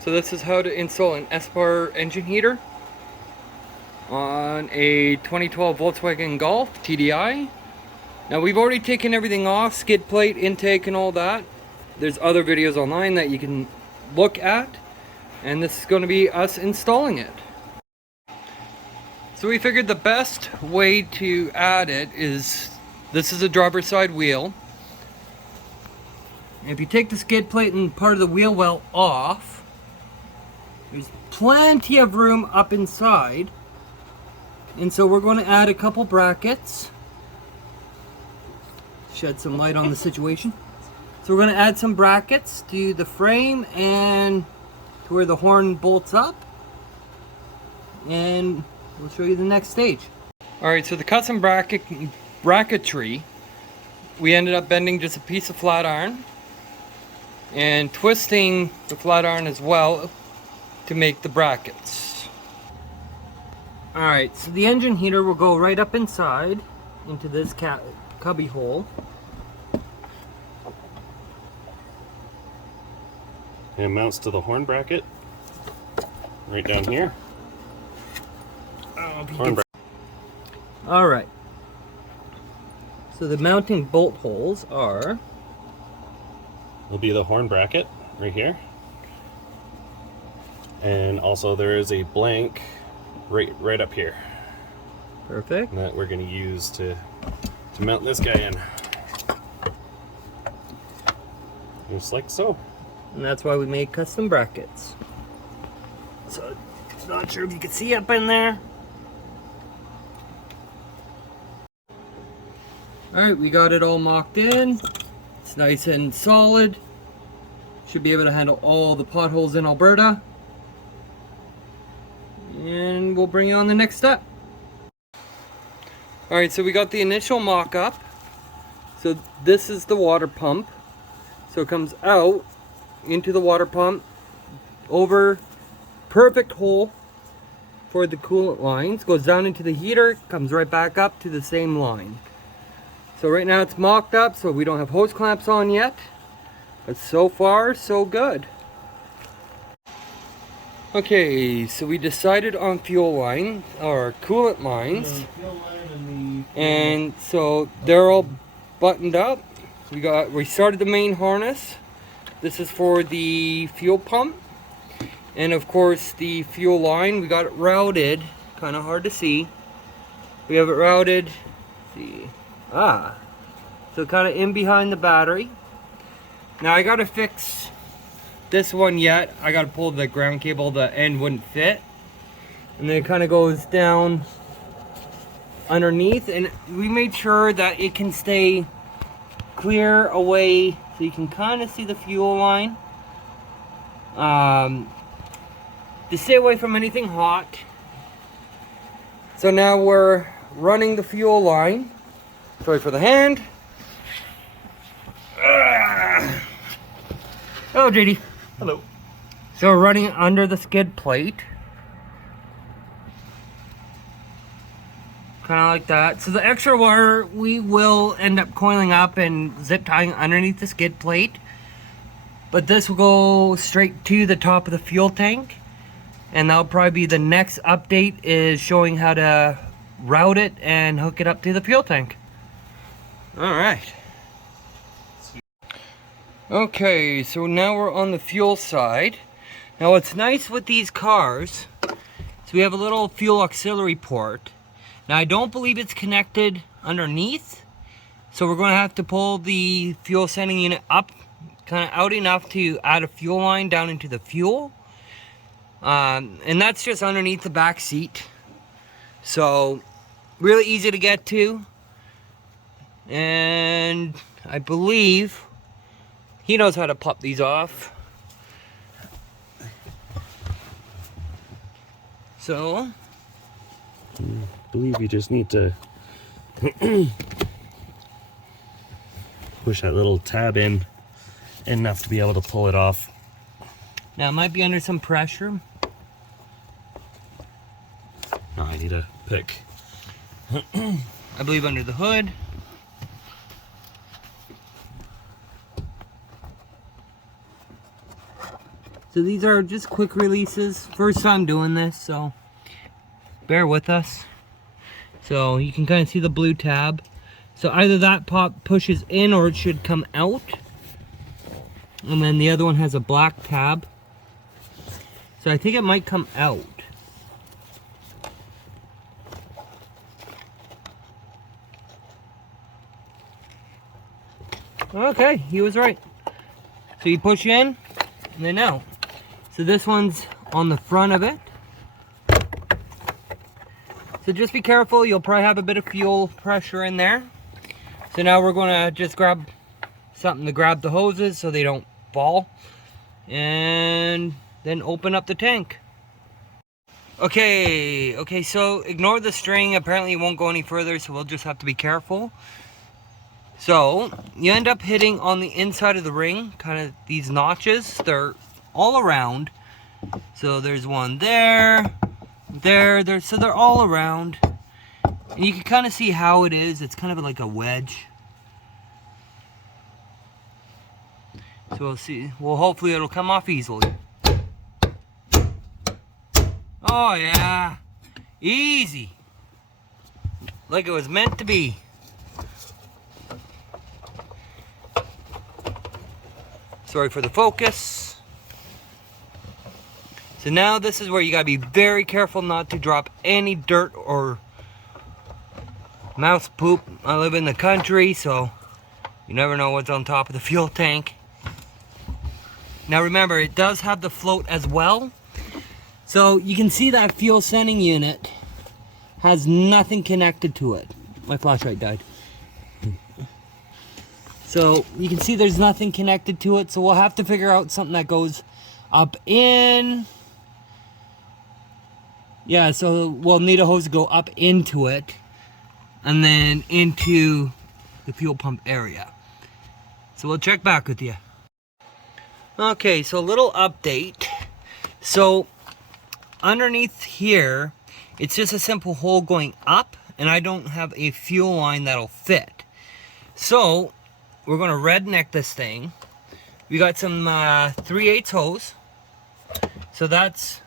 So this is how to install an Espar engine heater on a 2012 Volkswagen Golf TDI. Now we've already taken everything off, skid plate, intake and all that. There's other videos online that you can look at, and this is going to be us installing it. So we figured the best way to add it is, this is a driver's side wheel. If you take the skid plate and part of the wheel well off, there's plenty of room up inside. And so we're going to add a couple brackets. Shed some light on the situation. So we're going to add some brackets to the frame and to where the horn bolts up. And we'll show you the next stage. Alright, so the custom bracketry, we ended up bending just a piece of flat iron and twisting the flat iron as well to make the brackets. Alright, so the engine heater will go right up inside into this cubby hole. And mounts to the horn bracket right down here. Alright, so the mounting bolt holes will be the horn bracket right here, and also there is a blank right up here. Perfect. That we're going to use to mount this guy in, just like so. And that's why we made custom brackets. So, not sure if you can see up in there. Alright, we got it all mocked in. It's nice and solid. Should be able to handle all the potholes in Alberta. And we'll bring you on the next step. Alright, so we got the initial mock-up. So this is the water pump. So it comes out into the water pump, over, perfect hole for the coolant lines, goes down into the heater, comes right back up to the same line. So right now it's mocked up, so we don't have hose clamps on yet, but so far so good. Okay, so we decided on fuel line, or coolant lines, and so they're all buttoned up. We started the main harness. This is for the fuel pump, and of course the fuel line, we got it routed, kind of hard to see. We have it routed, let's see, so kind of in behind the battery. Now I gotta fix this one yet. I gotta pull the ground cable, the end wouldn't fit, and then it kind of goes down underneath, and we made sure that it can stay clear away so you can kind of see the fuel line. To stay away from anything hot. So now we're running the fuel line. Sorry for the hand. Hello, JD. Hello. So we're running under the skid plate. Kind of like that. So the extra wire we will end up coiling up and zip tying underneath the skid plate. But this will go straight to the top of the fuel tank. And that'll probably be the next update, is showing how to route it and hook it up to the fuel tank. Alright. Okay, so now we're on the fuel side. Now what's nice with these cars, so we have a little fuel auxiliary port. Now I don't believe it's connected underneath, so we're going to have to pull the fuel sending unit up, kind of out enough to add a fuel line down into the fuel. And that's just underneath the back seat. So really easy to get to. And I believe he knows how to pop these off. So I believe you just need to push that little tab in enough to be able to pull it off. now it might be under some pressure. No, I need a pick. I believe under the hood. So these are just quick releases. First time doing this, so bear with us. So you can kind of see the blue tab. So either that pop pushes in or it should come out. And then the other one has a black tab. So I think it might come out. Okay, he was right. So you push in and then out. So this one's on the front of it. So just be careful, you'll probably have a bit of fuel pressure in there. So now we're gonna just grab something to grab the hoses so they don't fall. And then open up the tank. Okay, so ignore the string. Apparently it won't go any further, so we'll just have to be careful. So you end up hitting on the inside of the ring, kind of these notches. They're all around. So there's one there, so they're all around. And you can kind of see how it is. It's kind of like a wedge. So we'll see. Well, hopefully it'll come off easily. Oh yeah, easy. Like it was meant to be. Sorry for the focus. So now this is where you gotta be very careful not to drop any dirt or mouse poop. I live in the country, so you never know what's on top of the fuel tank. Now remember, it does have the float as well. So you can see that fuel sending unit has nothing connected to it. My flashlight died. So you can see there's nothing connected to it. So we'll have to figure out something that goes up in. Yeah, so we'll need a hose to go up into it and then into the fuel pump area. So we'll check back with you. Okay, so a little update. So underneath here, it's just a simple hole going up, and I don't have a fuel line that'll fit. So we're gonna redneck this thing. We got some 3/8 hose. So that's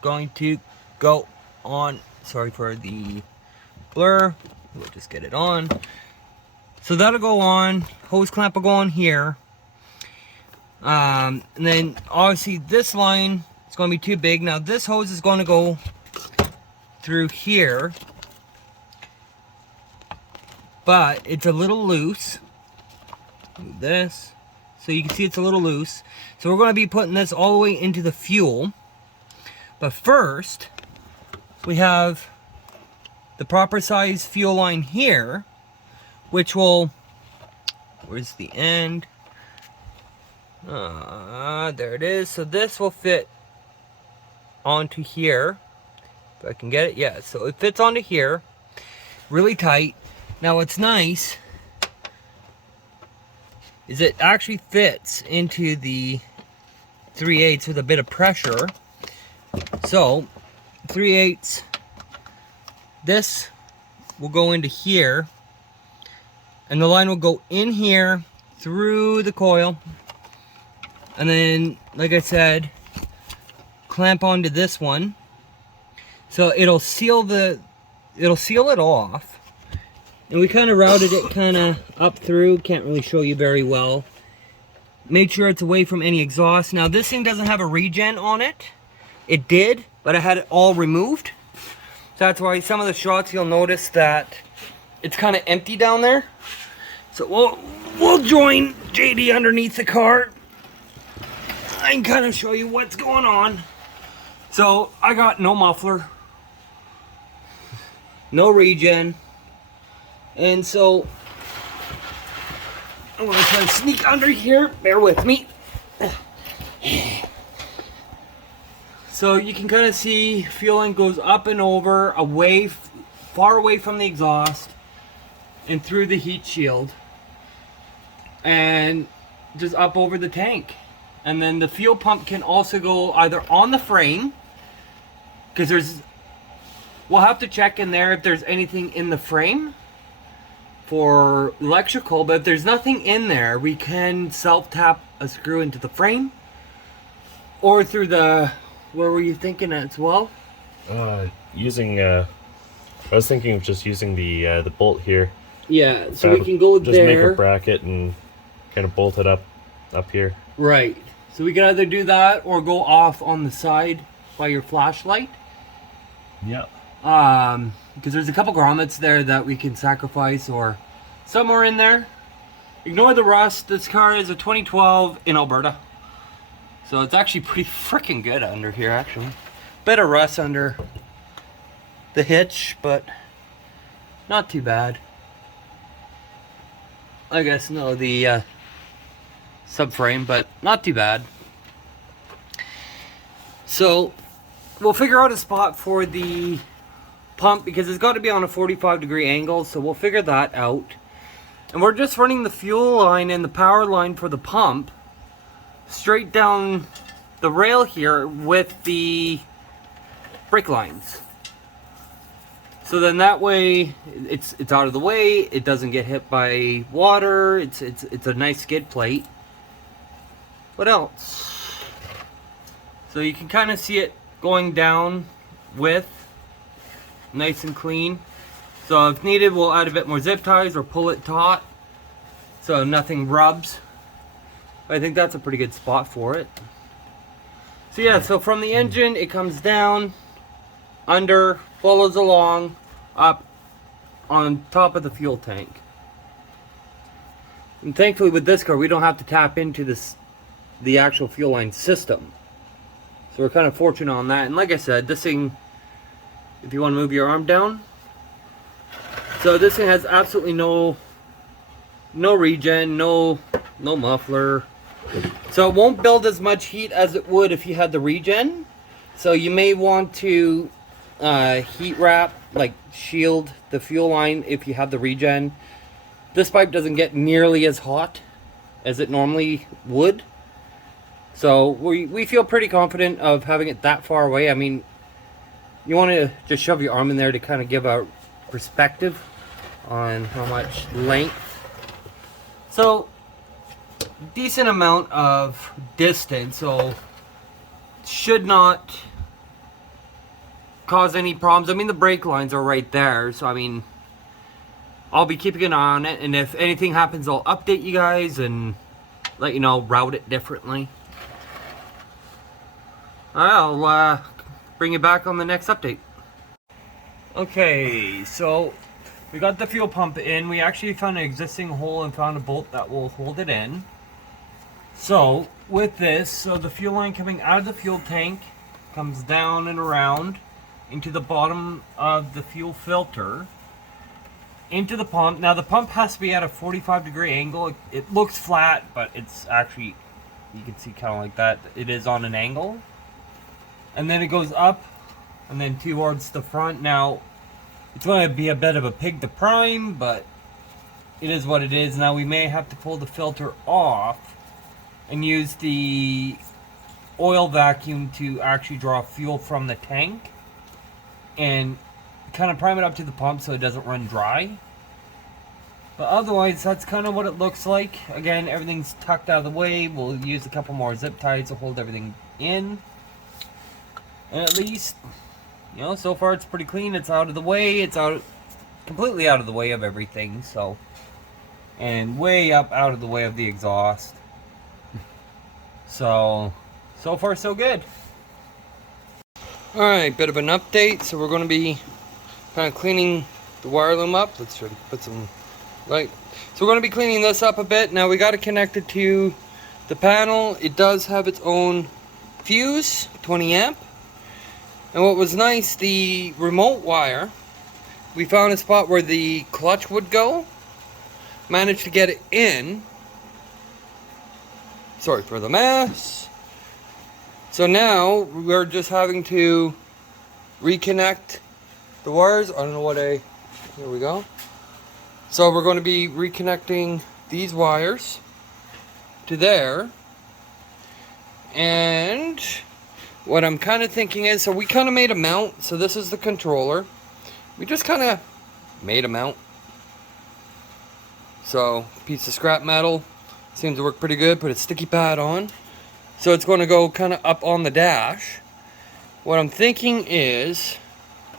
going to go on. Sorry for the blur. We'll just get it on. So that'll go on. Hose clamp will go on here. And then obviously this line is going to be too big. Now this hose is going to go through here, but it's a little loose. Move this. So you can see it's a little loose. So we're going to be putting this all the way into the fuel. But first, we have the proper size fuel line here, which will, where's the end? There it is. So this will fit onto here. If I can get it, yeah. So it fits onto here, really tight. Now what's nice is it actually fits into the 3/8 with a bit of pressure. So 3/8, this will go into here, and the line will go in here through the coil, and then, like I said, clamp onto this one. So it'll seal it off. And we kind of routed it kind of up through. Can't really show you very well. Made sure it's away from any exhaust. Now this thing doesn't have a regen on it. It did, but I had it all removed. So that's why some of the shots you'll notice that it's kind of empty down there. So we'll join JD underneath the car. I can kind of show you what's going on. So I got no muffler, no regen, and so I'm gonna try and sneak under here. Bear with me. So you can kind of see fuel line goes up and over, away, far away from the exhaust, and through the heat shield, and just up over the tank. And then the fuel pump can also go either on the frame, because we'll have to check in there if there's anything in the frame for electrical, but if there's nothing in there, we can self-tap a screw into the frame, Or through the, where were you thinking as well? Using I was thinking of just using the bolt here. Yeah, so we can go just there. make a bracket and kind of bolt it up here. Right. So we can either do that or go off on the side by your flashlight. Yep. Because there's a couple grommets there that we can sacrifice, or somewhere in there. Ignore the rust. This car is a 2012 in Alberta. So it's actually pretty freaking good under here, actually. Bit of rust under the hitch, but not too bad. I guess, no, the subframe, but not too bad. So we'll figure out a spot for the pump because it's got to be on a 45-degree angle, so we'll figure that out. And we're just running the fuel line and the power line for the pump straight down the rail here with the brake lines. So then that way it's out of the way, it doesn't get hit by water, it's a nice skid plate. What else? So you can kind of see it going down with nice and clean. So if needed, we'll add a bit more zip ties or pull it taut so nothing rubs. I think that's a pretty good spot for it. So yeah, so from the engine it comes down, under, follows along, up on top of the fuel tank. And thankfully with this car we don't have to tap into the actual fuel line system. So we're kind of fortunate on that. And like I said, this thing, if you want to move your arm down, so this thing has absolutely no regen, no muffler. So it won't build as much heat as it would if you had the regen. So you may want to heat wrap, like shield the fuel line if you have the regen. This pipe doesn't get nearly as hot as it normally would. So we feel pretty confident of having it that far away. I mean, you want to just shove your arm in there to kind of give a perspective on how much length. So decent amount of distance, so should not cause any problems. I mean, the brake lines are right there, so I mean, I'll be keeping an eye on it, and if anything happens, I'll update you guys and let you know, route it differently. I'll bring you back on the next update. Okay, so we got the fuel pump in. We actually found an existing hole and found a bolt that will hold it in. So with this, so the fuel line coming out of the fuel tank comes down and around into the bottom of the fuel filter into the pump. Now the pump has to be at a 45-degree angle. It looks flat, but it's actually, you can see kind of like that, it is on an angle. And then it goes up and then towards the front. Now it's going to be a bit of a pig to prime, but it is what it is. Now we may have to pull the filter off and use the oil vacuum to actually draw fuel from the tank and kind of prime it up to the pump so it doesn't run dry. But otherwise, that's kind of what it looks like. Again, everything's tucked out of the way. We'll use a couple more zip ties to hold everything in. And at least, you know, so far it's pretty clean. It's out of the way. It's completely out of the way of everything. So, and way up out of the way of the exhaust. So far so good. Alright, bit of an update. So we're going to be kind of cleaning the wire loom up. Let's try to put some light. So we're going to be cleaning this up a bit. Now we got to connect it to the panel. It does have its own fuse, 20 amp. And what was nice, the remote wire, we found a spot where the clutch would go. Managed to get it in. Sorry for the mess. So now we're just having to reconnect the wires. I don't know what here we go. So we're going to be reconnecting these wires to there. And what I'm kind of thinking is, so we kind of made a mount. So this is the controller. We just kind of made a mount. So piece of scrap metal. Seems to work pretty good. Put a sticky pad on. So it's going to go kind of up on the dash. What I'm thinking is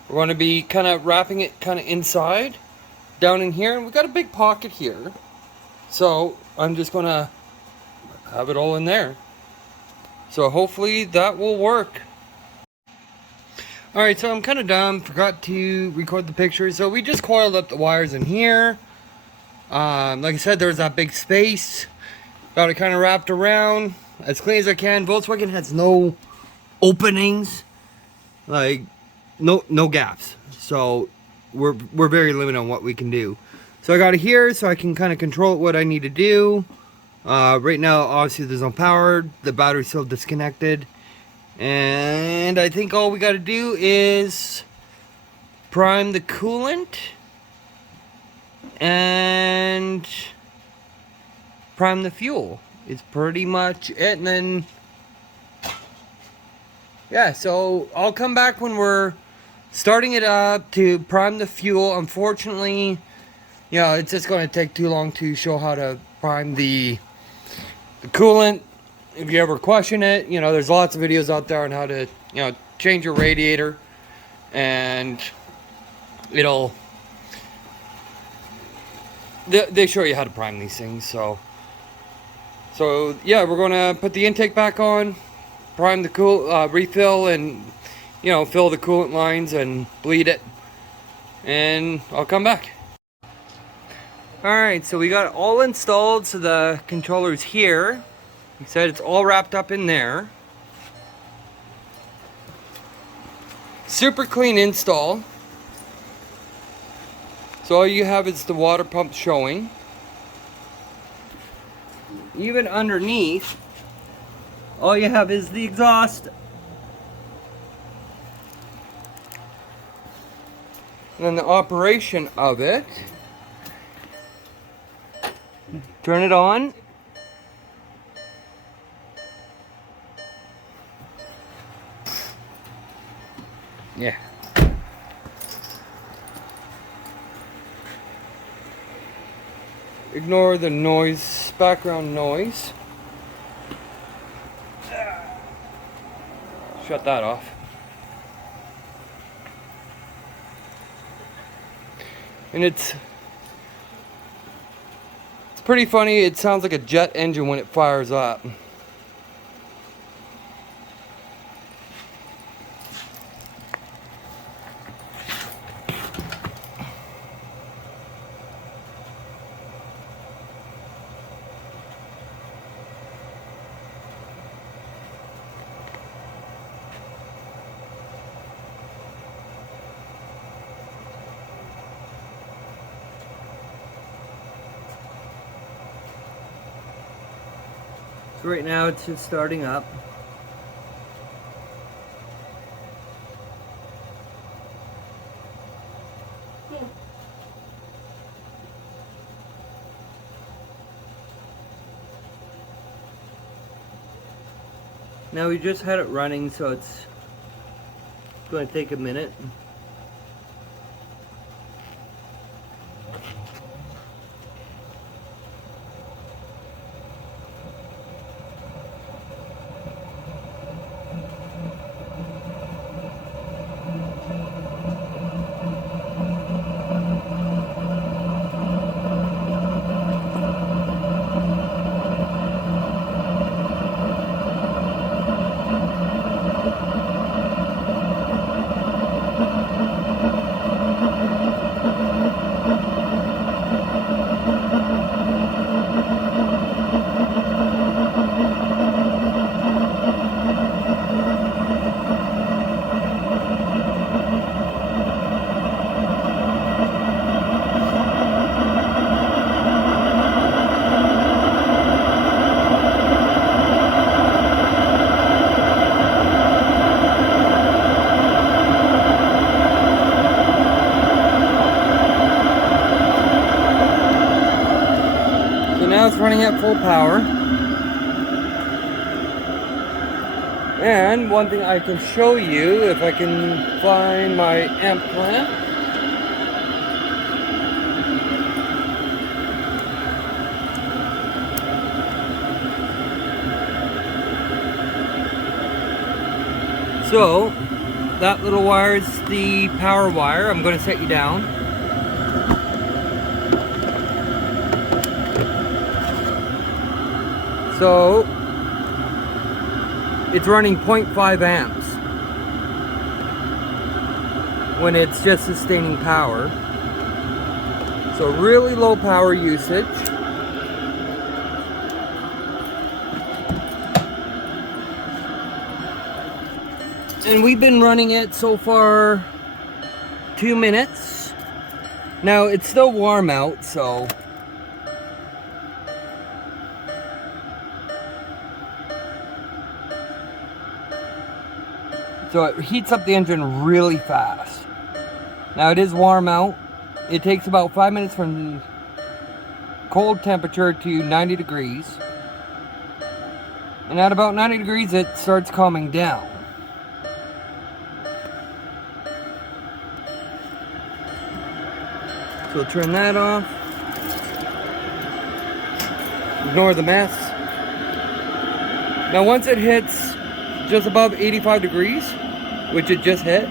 we're going to be kind of wrapping it kind of inside, down in here. And we've got a big pocket here. So I'm just going to have it all in there. So hopefully that will work. Alright, so I'm kind of done. Forgot to record the pictures. So we just coiled up the wires in here. Like I said, there's that big space. Got it kind of wrapped around as clean as I can. Volkswagen has no openings, like no gaps. So we're very limited on what we can do. So I got it here so I can kind of control what I need to do. Right now, obviously, there's no power. The battery's still disconnected. And I think all we got to do is prime the coolant and prime the fuel. It's pretty much it. And then, yeah, so I'll come back when we're starting it up to prime the fuel. Unfortunately, yeah, it's just going to take too long to show how to prime the coolant. If you ever question it, you know, there's lots of videos out there on how to, you know, change your radiator, and it'll, they show you how to prime these things. So yeah, we're gonna put the intake back on, prime the refill, and, you know, fill the coolant lines and bleed it, and I'll come back. Alright, so we got it all installed, so the controller's here. He said it's all wrapped up in there. Super clean install. So all you have is the water pump showing. Even underneath, all you have is the exhaust. And then the operation of it. Turn it on. Yeah. Ignore the noise, background noise. Shut that off. And it's pretty funny. It sounds like a jet engine when it fires up. So right now it's just starting up. Now we just had it running, so it's going to take a minute. Now it's running at full power. And one thing I can show you, if I can find my amp clamp. So, that little wire is the power wire. I'm going to set you down. So, it's running 0.5 amps when it's just sustaining power. So really low power usage. And we've been running it so far 2 minutes. Now it's still warm out, so it heats up the engine really fast. Now it is warm out. It takes about 5 minutes from cold temperature to 90 degrees. And at about 90 degrees it starts calming down. So we'll turn that off. Ignore the mess. Now once it hits just above 85 degrees, which it just hit,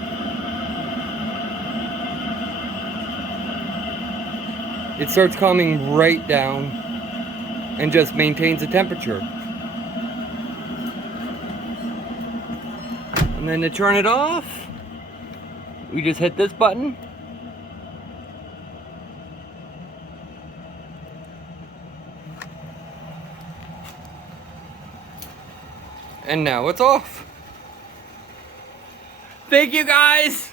it starts calming right down and just maintains the temperature. And then to turn it off, we just hit this button. And now it's off. Thank you guys.